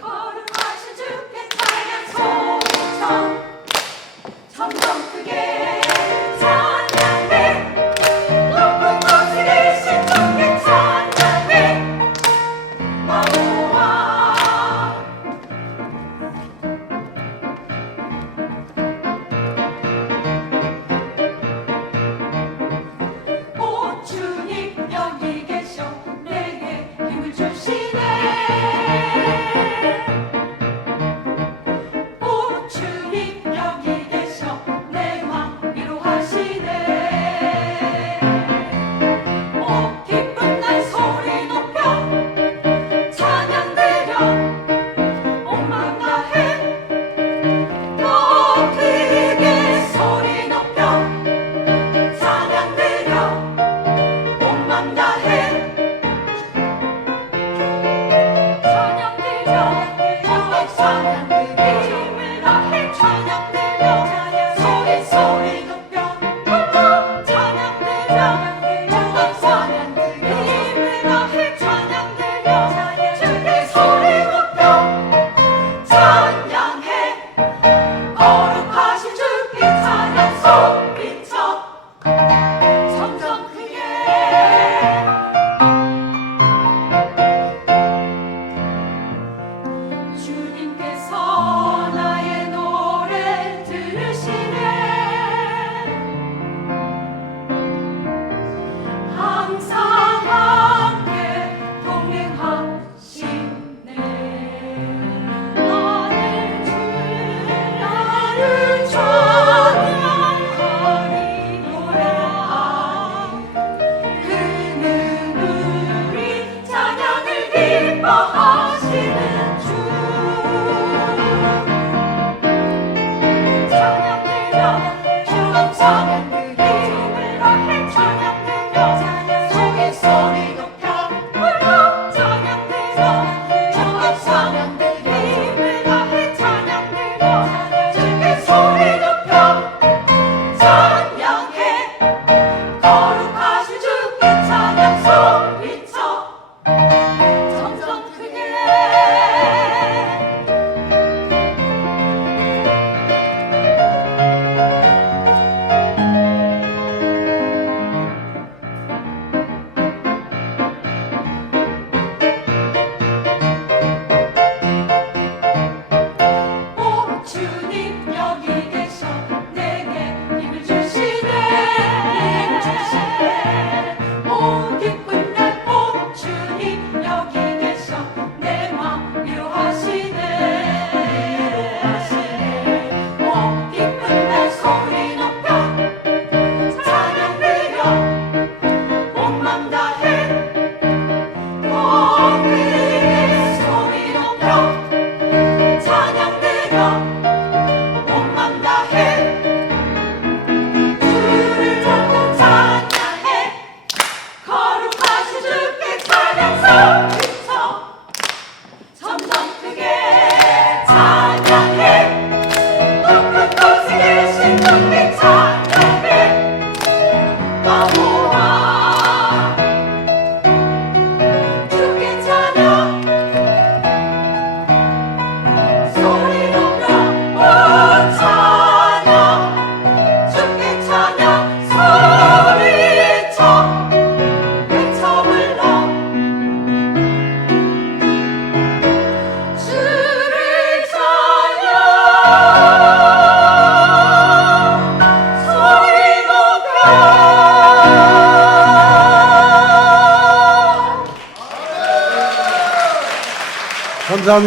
거룩하신 주께 찬양 소리쳐 점점 크게 찬양해 높은 곳에 계신 주께 찬양해 마모아 오 주님 여기 계셔 내게 힘을 주시네 오 주님 여기 계셔 내 맘 위로하시네 오 기쁜 날 소리 높여 찬양 드려 온 맘 다해 더 크게 소리 높여 찬양 드려 온 맘 다해 찬양 드려 찬양 드려 힘을 다해 찬양 드려 소리 높여 찬양 드려 찬양 드려 힘을 다해 찬양 드려 주께 소리 높여 찬양해 거룩하신 주께 찬양 소리쳐 점점 크게 주님께서 나의 노래 들으시네 항상 함께 동행하시네 나를 찬양하리 노래하리 그는 우리 찬양을 기뻐하시는 주 찬양 드려 주님 찬양 드려 힘을 다해 찬양 드려 속에 소리 높여 찬양 드려 주님 찬양 드려 힘을 다해 찬양 드려 주께 소리 높여 찬양해 거룩하신 주께 찬양 소리쳐 점점 크게 오 주님 여기 계셔 내게 힘을 주시네 오 기쁜 날 오 주님 여기 계셔 내 맘 위로하시네 오 기쁜 날 소리 높여 찬양 드려 온 맘 다해 더 크게 소리 높여 찬양 드려 온 맘 다해 주를 잡고 찬양해 거룩하신 주께 찬양 소리쳐 점점 크게 찬양해 높은 곳에 계신 주께 찬양해 마모아 주께 찬양 소리 높여 오 찬양 주께 찬양 소리쳐 외쳐 불러 주를 찬양 소리 높여 감사합니다.